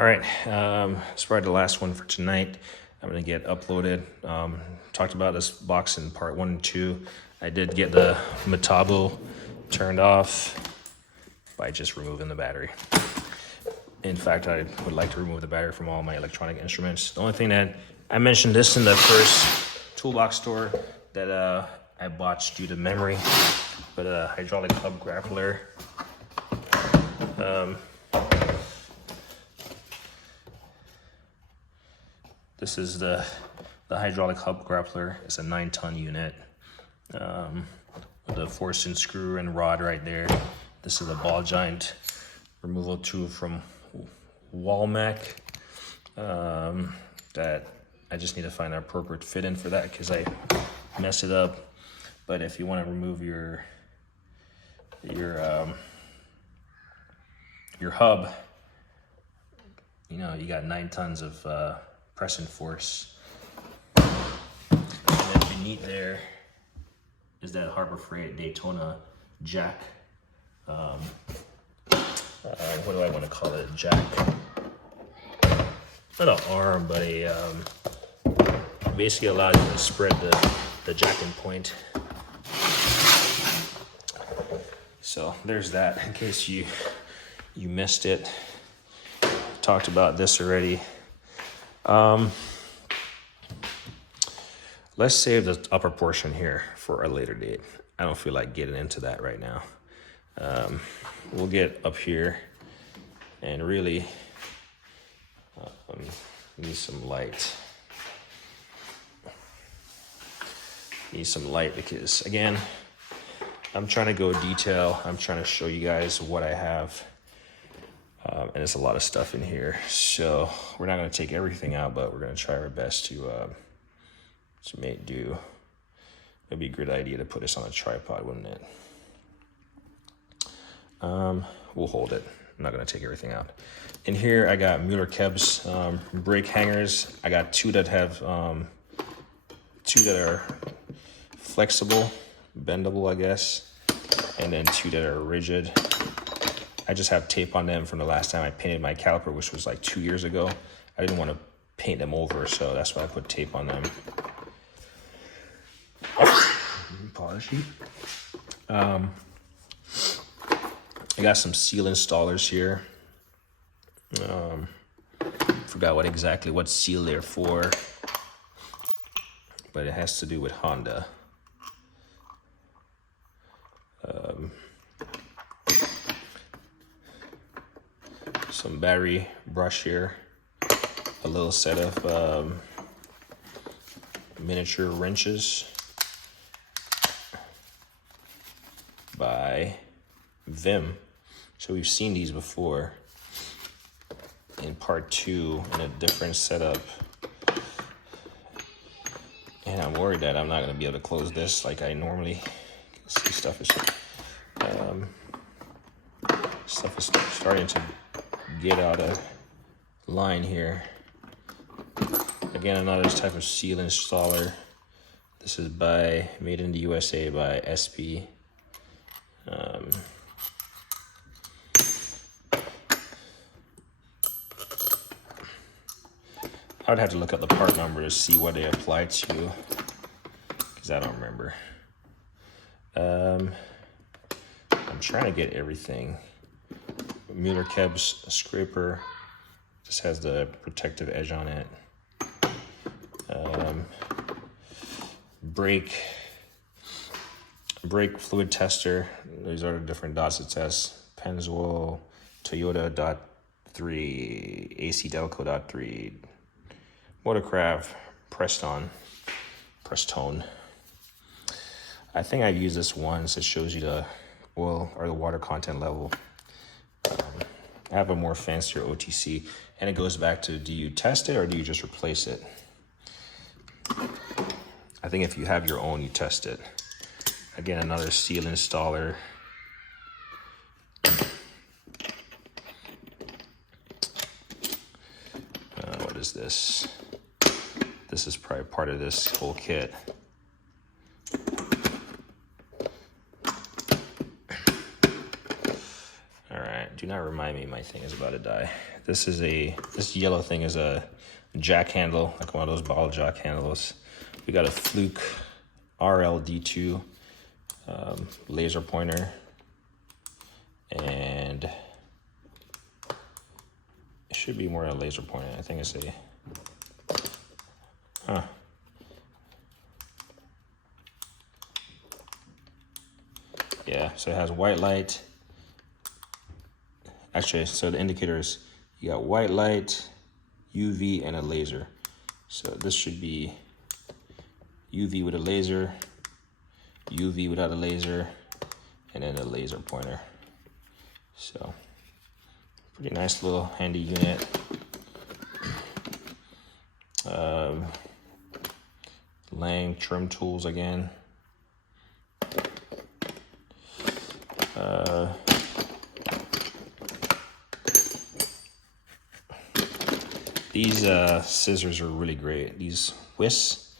All right, it's probably the last one for tonight. I'm gonna get uploaded. Talked about this box in part 1 and 2. I did get the Metabo turned off by just removing the battery. In fact, I would like to remove the battery from all my electronic instruments. The only thing that I mentioned this in the first toolbox store that I botched due to memory, but a hydraulic hub grappler. This is the hydraulic hub grappler. It's a 9-ton unit with a forcing screw and rod right there. This is a ball joint removal tool from Walmec that I just need to find an appropriate fit in for that because I messed it up. But if you want to remove your hub, you know, you got 9 tons of pressing force. And then beneath there is that Harbor Freight Daytona jack. What do I want to call it? Jack. Not an arm, but a basically allows you to spread the jacking point. So there's that in case you missed it. Talked about this already. Let's save the upper portion here for a later date. I don't feel like getting into that right now. We'll get up here and really need some light. Need some light because, again, I'm trying to go detail. I'm trying to show you guys what I have. And there's a lot of stuff in here. So we're not going to take everything out, but we're going to try our best to make do. It'd be a good idea to put this on a tripod, wouldn't it? We'll hold it. I'm not going to take everything out. In here, I got Mueller-Kebs brake hangers. I got two that have, two that are flexible, bendable, I guess, and then two that are rigid. I just have tape on them from the last time I painted my caliper, which was like 2 years ago. I didn't want to paint them over, so that's why I put tape on them. Polish sheet. I got some seal installers here. Forgot what seal they're for, but it has to do with Honda. Some battery brush here, a little set of miniature wrenches by Vim. So we've seen these before in part 2 in a different setup. And I'm worried that I'm not going to be able to close this like I normally. See, stuff is starting to get out of line here. Again, another type of seal installer. This is made in the USA by SP. I would have to look up the part number to see what they apply to, because I don't remember. I'm trying to get everything. Mueller-Kebs scraper. This has the protective edge on it. Brake fluid tester. These are the different dots it says. Pennzoil, Toyota .3, AC Delco .3, Motorcraft, Prestone. I think I've used this once. It shows you the oil or the water content level. I have a more fancier OTC, and it goes back to, do you test it or do you just replace it? I think if you have your own, you test it. Again, another seal installer. What is this? This is probably part of this whole kit. not remind me my thing is about to die. This yellow thing is a jack handle, like one of those bottle jack handles. We got a Fluke RLD2 laser pointer, and it should be more than a laser pointer. I think it's a, yeah, so it has white light. Actually, so the indicators, you got white light, UV, and a laser. So this should be UV with a laser, UV without a laser, and then a laser pointer. So pretty nice little handy unit. Lang trim tools again. These scissors are really great. These Wiss,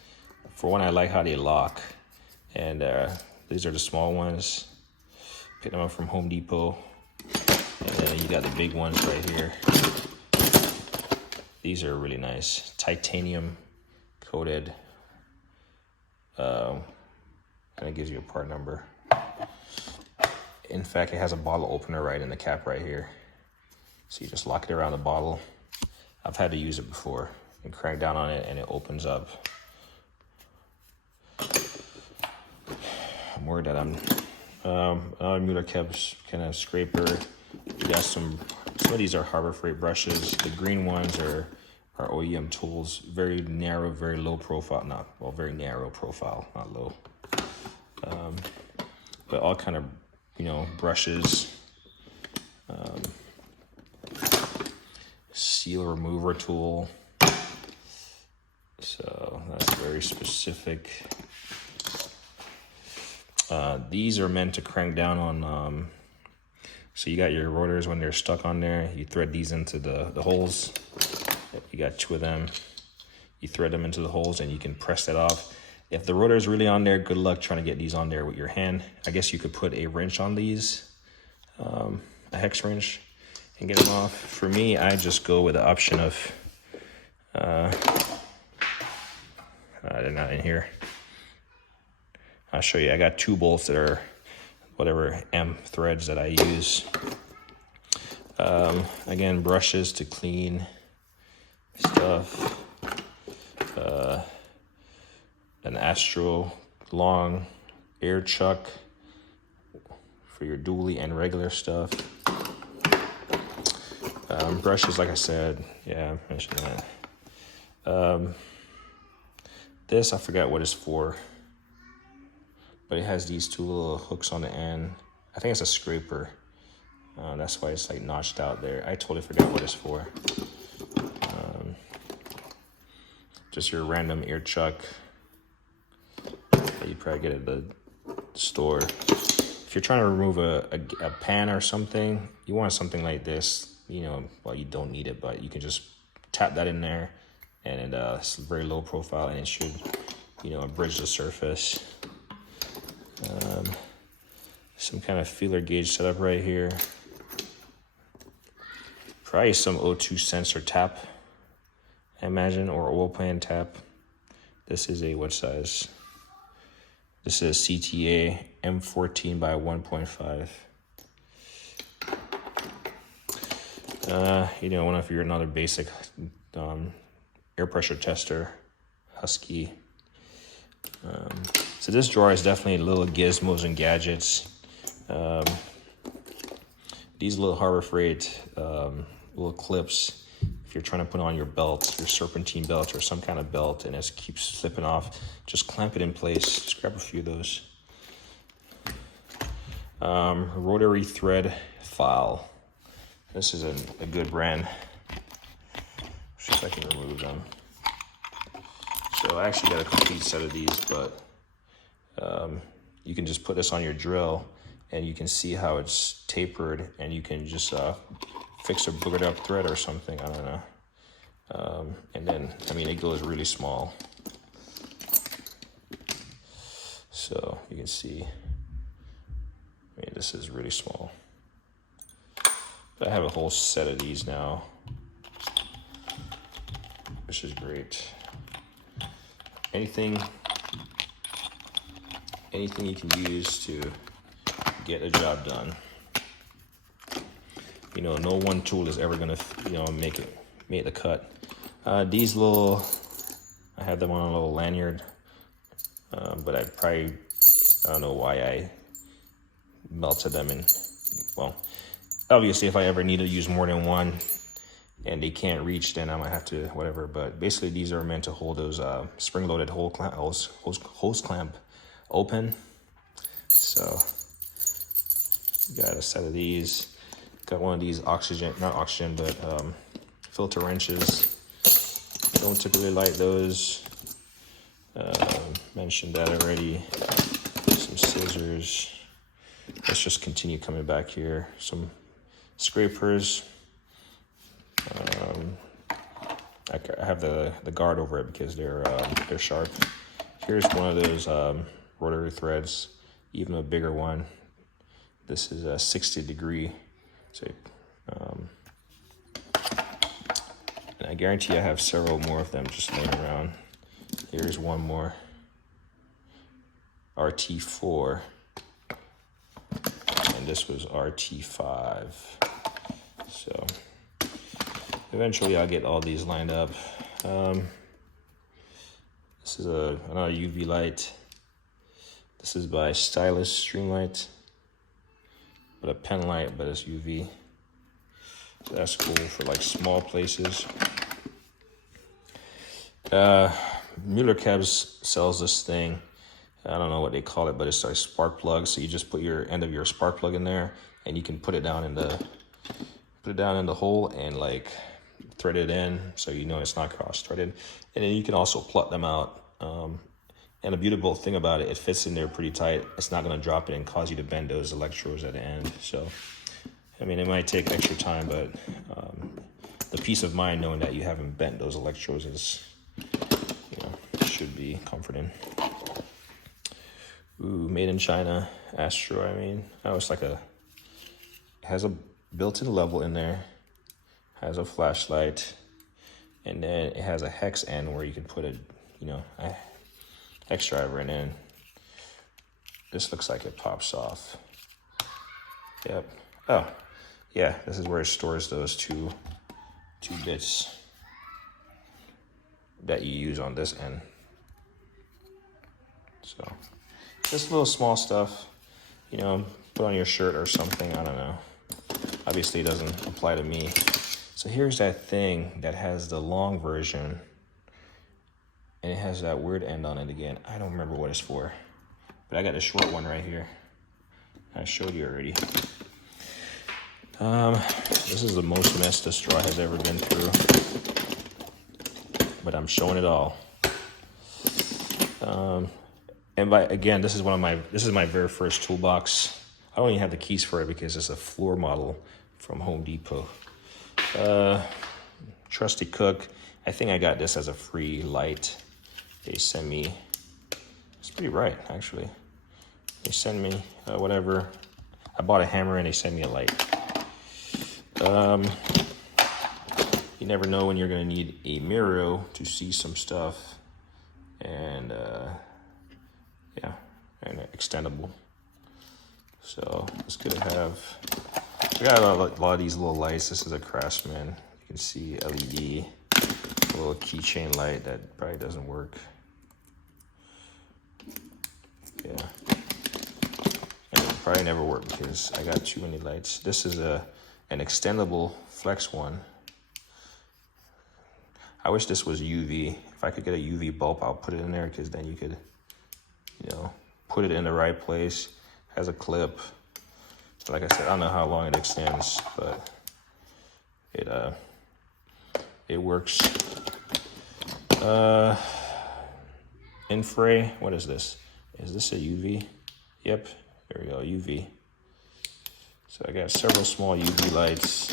for one, I like how they lock. And these are the small ones. Pick them up from Home Depot. And then you got the big ones right here. These are really nice. Titanium coated. And it gives you a part number. In fact, it has a bottle opener right in the cap right here. So you just lock it around the bottle. I've had to use it before and crank down on it and it opens up. I'm worried that I'm another Mueller Kebs kind of scraper. You got some of these are Harbor Freight brushes. The green ones are OEM tools. Very narrow, very low profile. Very narrow profile, not low. But all kind of, brushes. Seal remover tool. So that's very specific. These are meant to crank down on, so you got your rotors when they're stuck on there, you thread these into the holes. You got 2 of them. You thread them into the holes and you can press that off. If the rotor is really on there, good luck trying to get these on there with your hand. I guess you could put a wrench on these, a hex wrench, and get them off. For me, I just go with the option of, they're not in here. I'll show you. I got 2 bolts that are whatever M threads that I use. Again, brushes to clean stuff. An Astro long air chuck for your dually and regular stuff. Brushes, like I said, yeah, I mentioned that. This, I forgot what it's for, but it has these 2 little hooks on the end. I think it's a scraper. That's why it's like notched out there. I totally forgot what it's for. Just your random ear chuck that you probably get at the store. If you're trying to remove a pan or something, you want something like this. Well, you don't need it, but you can just tap that in there, and it's very low profile, and it should, bridge the surface. Some kind of feeler gauge setup right here. Probably some O2 sensor tap, I imagine, or oil pan tap. This is a what size? This is CTA M14 by 1.5. One of your another basic air pressure tester, Husky. So this drawer is definitely little gizmos and gadgets. These little Harbor Freight little clips, if you're trying to put on your belt, your serpentine belt or some kind of belt, and it keeps slipping off, just clamp it in place. Just grab a few of those. Rotary thread file. This is a good brand. See if I can remove them. So I actually got a complete set of these, but you can just put this on your drill and you can see how it's tapered, and you can just fix a boogered up thread or something, I don't know. And then, it goes really small. So you can see, this is really small. But I have a whole set of these now, which is great. Anything you can use to get a job done. You know, no one tool is ever gonna, you know, make the cut. These little, I had them on a little lanyard, but I don't know why I melted them in. Well, obviously, if I ever need to use more than one and they can't reach, then I might have to whatever. But basically, these are meant to hold those spring-loaded hose clamp open. So got a set of these. Got one of these not oxygen, but filter wrenches. Don't typically like those. Mentioned that already. Some scissors. Let's just continue coming back here. Some scrapers. I have the guard over it because they're sharp. Here's one of those rotary threads, even a bigger one. This is a 60-degree. So, and I guarantee I have several more of them just laying around. Here's one more. RT4. And this was RT5. So eventually I'll get all these lined up. This is another UV light. This is by Stylus Streamlight, but a pen light, but it's UV. So that's cool for like small places. Mueller Cabs sells this thing. I don't know what they call it, but it's like spark plug. So you just put your end of your spark plug in there, and you can put it down in the hole and like thread it in, so you know it's not cross-threaded. And then you can also pluck them out. And the beautiful thing about it, it fits in there pretty tight. It's not going to drop it and cause you to bend those electrodes at the end. So, I mean, it might take extra time, but the peace of mind knowing that you haven't bent those electrodes is, you know, should be comforting. Ooh, made in China, Astro. I mean, oh, it's like it has a built-in level in there, has a flashlight, and then it has a hex end where you can put a, you know, a hex driver in. This looks like it pops off. Yep. Oh, yeah. This is where it stores those two bits that you use on this end. So, just little small stuff, you know, put on your shirt or something. I don't know. Obviously, it doesn't apply to me. So here's that thing that has the long version, and it has that weird end on it again. I don't remember what it's for, but I got the short one right here. I showed you already. This is the most mess the straw has ever been through, but I'm showing it all. And again, this is my very first toolbox. I don't even have the keys for it because it's a floor model from Home Depot. Trusty Cook. I think I got this as a free light. They sent me, it's pretty bright actually. They sent me whatever. I bought a hammer and they sent me a light. You never know when you're gonna need a mirror to see some stuff, and yeah, and extendable. So it's good to have. I got a lot of these little lights. This is a Craftsman. You can see LED, a little keychain light that probably doesn't work. Yeah, and it'll probably never work because I got too many lights. This is an extendable flex one. I wish this was UV. If I could get a UV bulb, I'll put it in there because then you could, you know, put it in the right place. Has a clip. Like I said, I don't know how long it extends, but it works. Infray, what is this? Is this a UV? Yep, there we go, UV. So I got several small UV lights.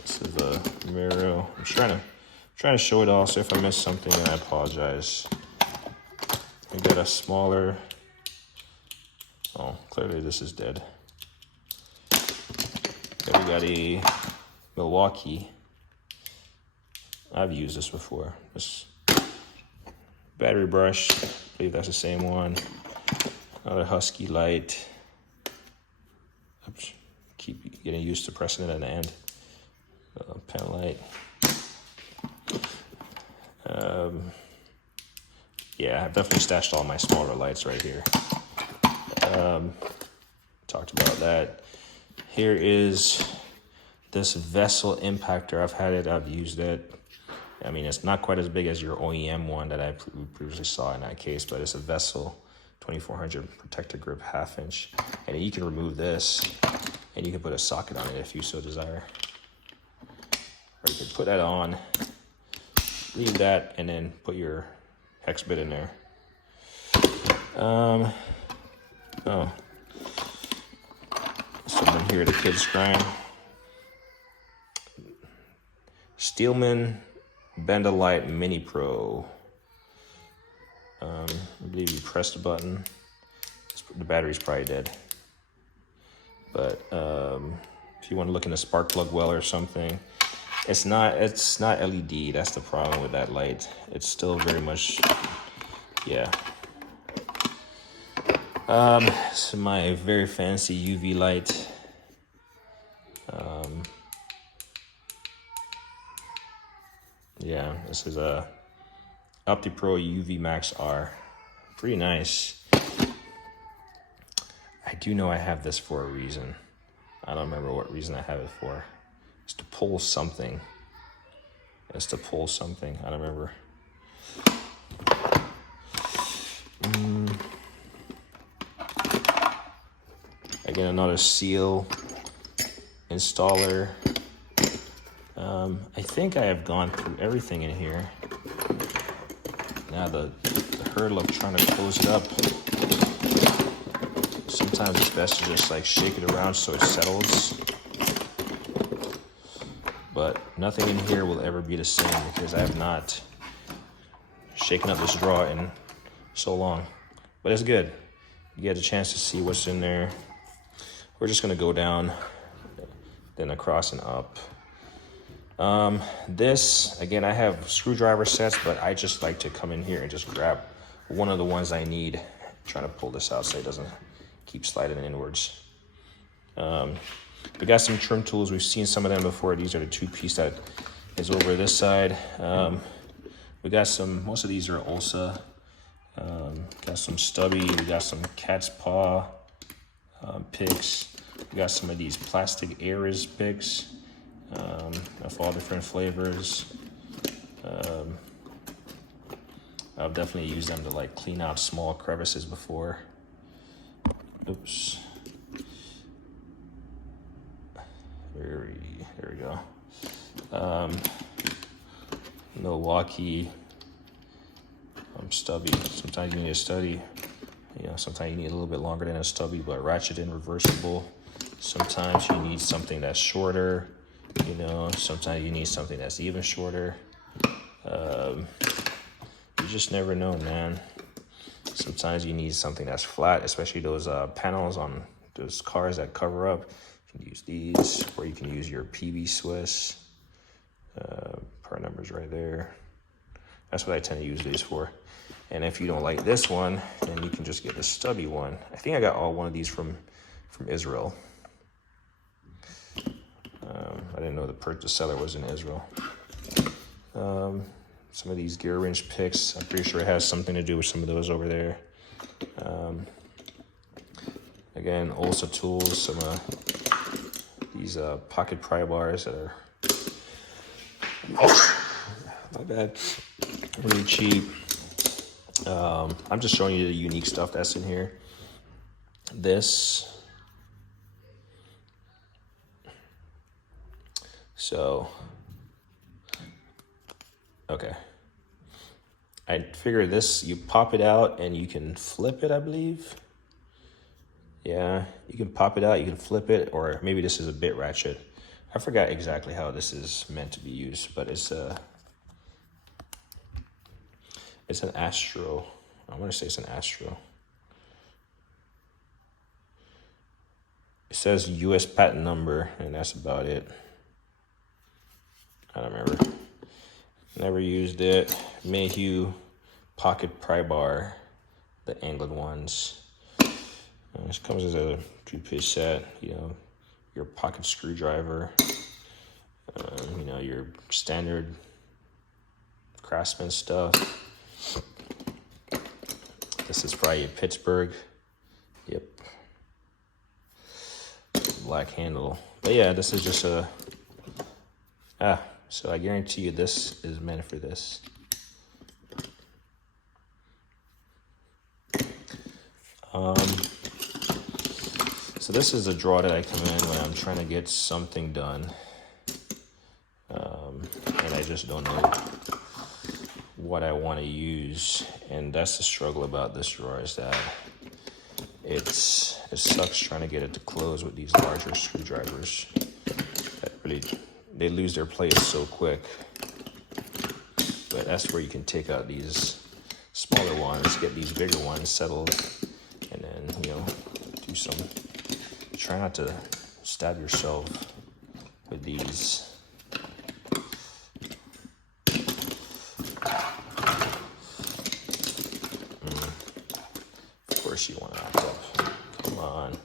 This is a mirror. I'm trying to show it all, so if I miss something, then I apologize. I got a smaller. Oh, clearly this is dead. Then we got a Milwaukee. I've used this before. This battery brush, I believe that's the same one. Another Husky light. Oops. Keep getting used to pressing it at the end. Pen light. Yeah, I've definitely stashed all my smaller lights right here. Talked about that. Here is this Vessel impactor. I've had it, I've used it. I mean, it's not quite as big as your OEM one that I previously saw in that case, but it's a Vessel 2400 protector grip 1/2 inch. And you can remove this and you can put a socket on it if you so desire. Or you can put that on, leave that, and then put your hex bit in there. Something here the kids crying. Steelman Bendalite Mini Pro. I believe you press the button. The battery's probably dead. But if you want to look in a spark plug well or something, it's not LED. That's the problem with that light. It's still very much, yeah. This is my very fancy UV light. Yeah, this is a OptiPro UV Max R. Pretty nice. I do know I have this for a reason. I don't remember what reason I have it for. It's to pull something. It's to pull something. I don't remember. Again, another seal installer. I think I have gone through everything in here. Now the hurdle of trying to close it up. Sometimes it's best to just like shake it around so it settles. But nothing in here will ever be the same because I have not shaken up this drawer in so long. But it's good. You get a chance to see what's in there. We're just gonna go down, then across and up. This, again, I have screwdriver sets, but I just like to come in here and just grab one of the ones I need. Trying to pull this out so it doesn't keep sliding inwards. We got some trim tools. We've seen some of them before. These are the 2-piece that is over this side. We got some, most of these are Olsa. Got some stubby, we got some cat's paw picks. We got some of these plastic Aries picks of all different flavors. I've definitely used them to like clean out small crevices before. Oops. There we go. Milwaukee stubby. Sometimes you need a stubby. You know, sometimes you need a little bit longer than a stubby, but ratchet and reversible. Sometimes you need something that's shorter. You know, sometimes you need something that's even shorter. You just never know, man. Sometimes you need something that's flat, especially those panels on those cars that cover up. You can use these, or you can use your PB Swiss. Part numbers right there. That's what I tend to use these for. And if you don't like this one, then you can just get the stubby one. I think I got all one of these from Israel. I didn't know the seller was in Israel. Some of these gear wrench picks, I'm pretty sure it has something to do with some of those over there. Again, Olsa tools, some of these pocket pry bars that are, my bad, really cheap. I'm just showing you the unique stuff that's in here. This, so, okay. I figure this, you pop it out and you can flip it, I believe. Yeah, you can pop it out, you can flip it, or maybe this is a bit ratchet. I forgot exactly how this is meant to be used, but it's an Astro. I want to say it's an Astro. It says US patent number, and that's about it. I don't remember. Never used it. Mayhew pocket pry bar, the angled ones. This comes as a 2-piece set. You know, your pocket screwdriver. You know, your standard Craftsman stuff. This is probably a Pittsburgh. Yep. Black handle. But yeah, this is just a so I guarantee you this is meant for this. So this is a drawer that I come in when I'm trying to get something done. And I just don't know what I want to use. And that's the struggle about this drawer, is that it sucks trying to get it to close with these larger screwdrivers. That really, they lose their place so quick. But that's where you can take out these smaller ones, get these bigger ones settled, and then, you know, do some, try not to stab yourself with these. Of course you want to act up. Come on.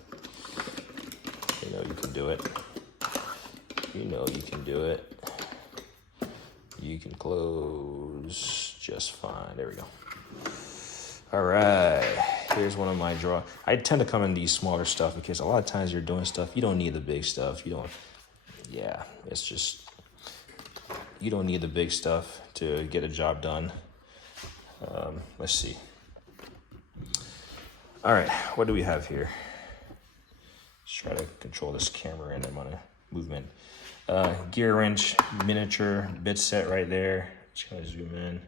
You know you can do it. You know you can do it. You can close just fine. There we go. All right. Here's one of my drawers. I tend to come in these smaller stuff because a lot of times you're doing stuff, you don't need the big stuff. You don't, yeah, it's just, you don't need the big stuff to get a job done. Let's see. All right, what do we have here? Let's try to control this camera and I'm on a movement. Gear wrench, miniature bit set right there. Just gonna zoom in.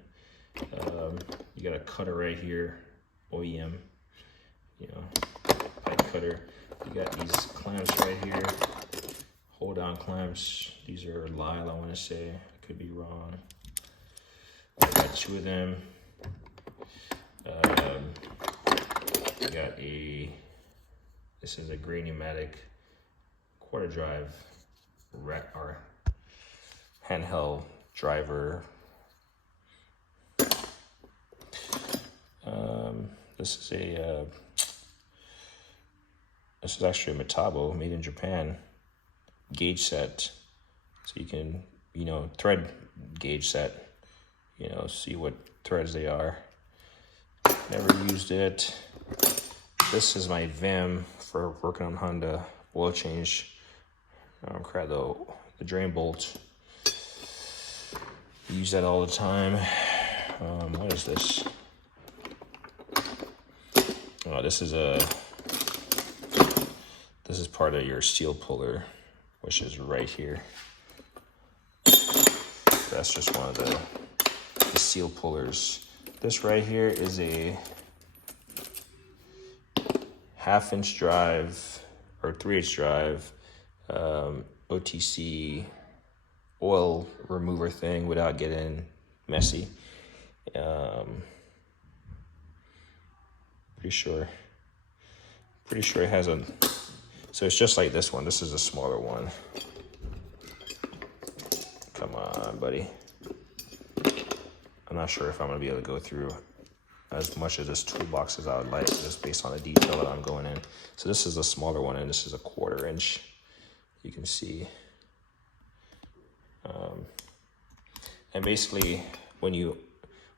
You got a cutter right here, OEM, you know, pipe cutter. You got these clamps right here, hold down clamps. These are Lyle, I wanna say, I could be wrong. I got 2 of them. I got this is a Gray Pneumatic quarter drive or handheld driver. This is actually a Metabo made in Japan gauge set, so you can, you know, thread gauge set, you know, see what threads they are. Never used it. This is my Vim for working on Honda oil change. The drain bolt. Use that all the time. What is this? Oh, this is part of your seal puller, which is right here. That's just one of the seal pullers. This right here is a 1/2-inch drive or 3/8 drive, OTC oil remover thing without getting messy. Pretty sure it has so it's just like this one. This is a smaller one. Come on, buddy. I'm not sure if I'm gonna be able to go through as much of this toolbox as I would like, just based on the detail that I'm going in. So this is a smaller one, and this is a 1/4 inch. You can see. And basically, when you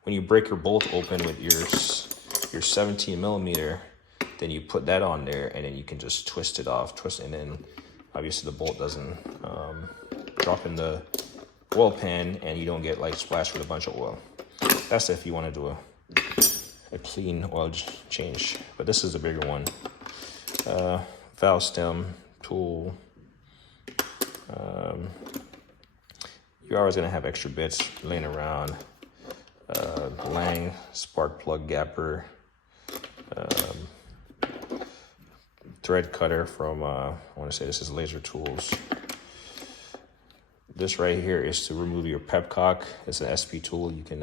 break your bolt open with your 17 millimeter, then you put that on there, and then you can just twist it off, and then obviously the bolt doesn't drop in the oil pan, and you don't get like splashed with a bunch of oil. That's if you want to do a clean oil change, but this is a bigger one. Valve stem tool. You're always gonna have extra bits laying around. Lang spark plug gapper. Thread cutter from I want to say this is Laser Tools. This right here is to remove your pepcock. It's an SP tool. You can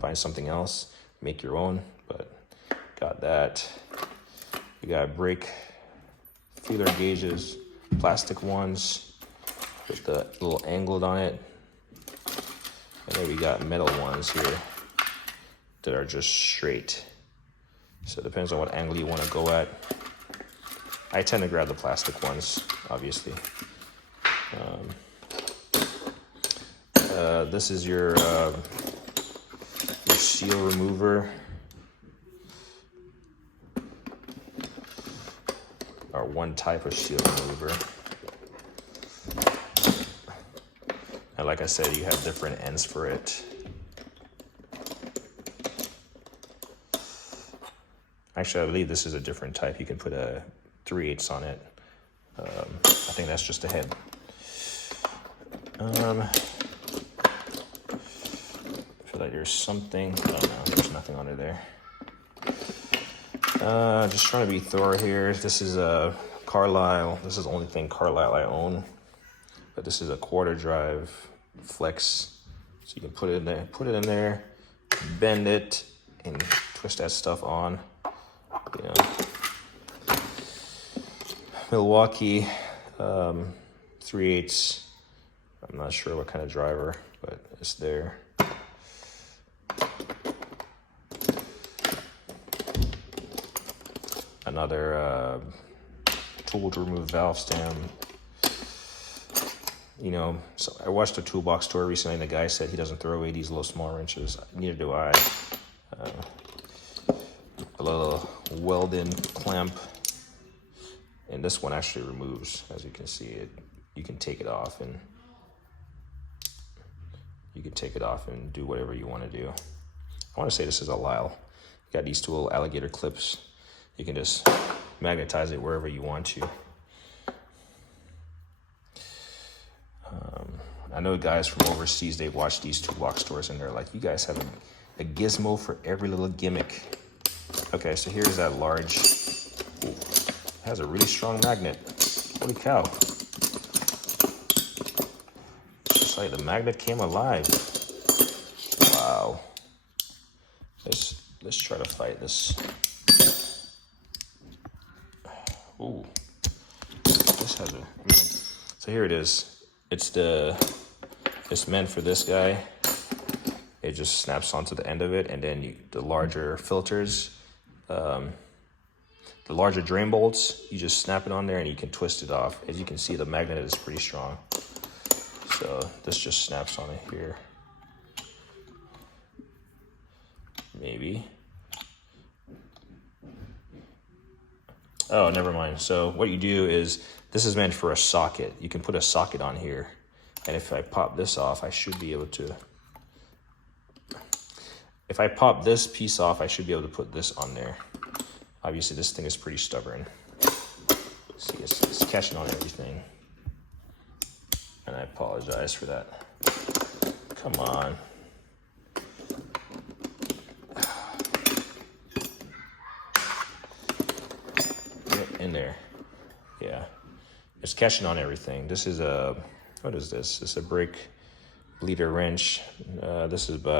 find something else, make your own, but got that. You got brake feeler gauges. plastic ones with the little angled on it. And then we got metal ones here that are just straight. So it depends on what angle you want to go at. I tend to grab the plastic ones, obviously. This is your seal remover, or one type of seal remover. And like I said, you have different ends for it. Actually, I believe this is a different type. You can put a 3/8 on it. I think that's just a head. I feel like there's something. Oh no, there's nothing under there. Just trying to be thorough here. This is a Carlisle. This is the only thing Carlisle I own. But this is a quarter drive flex. So you can put it in there, bend it, and twist that stuff on. You know. Milwaukee 3/8. I'm not sure what kind of driver, but it's there. Another tool to remove valve stem. You know, so I watched a toolbox tour recently, and the guy said he doesn't throw away these little small wrenches. Neither do I. A little weld-in clamp. And this one actually removes, as you can see it. You can take it off and do whatever you want to do. I want to say this is a Lyle. You got these two little alligator clips. You can just magnetize it wherever you want to. I know guys from overseas, they watch these toolbox stores and they're like, you guys have a gizmo for every little gimmick. Okay, so here's that large. Ooh, it has a really strong magnet. Holy cow. It's like the magnet came alive. Wow. Let's try to fight this. Ooh. This has a, so here it is. It's meant for this guy. It just snaps onto the end of it, and then the larger filters, the larger drain bolts, you just snap it on there and you can twist it off. As you can see, the magnet is pretty strong. So this just snaps on it here. Maybe. Oh, never mind. So what you do is, this is meant for a socket. You can put a socket on here. And if I pop this off, I should be able to, if I pop this piece off, I should be able to put this on there. Obviously, this thing is pretty stubborn. See, it's catching on everything. And I apologize for that. Come on. Get in there. Yeah. It's catching on everything. This is a, what is this? This is a brake bleeder wrench. This is by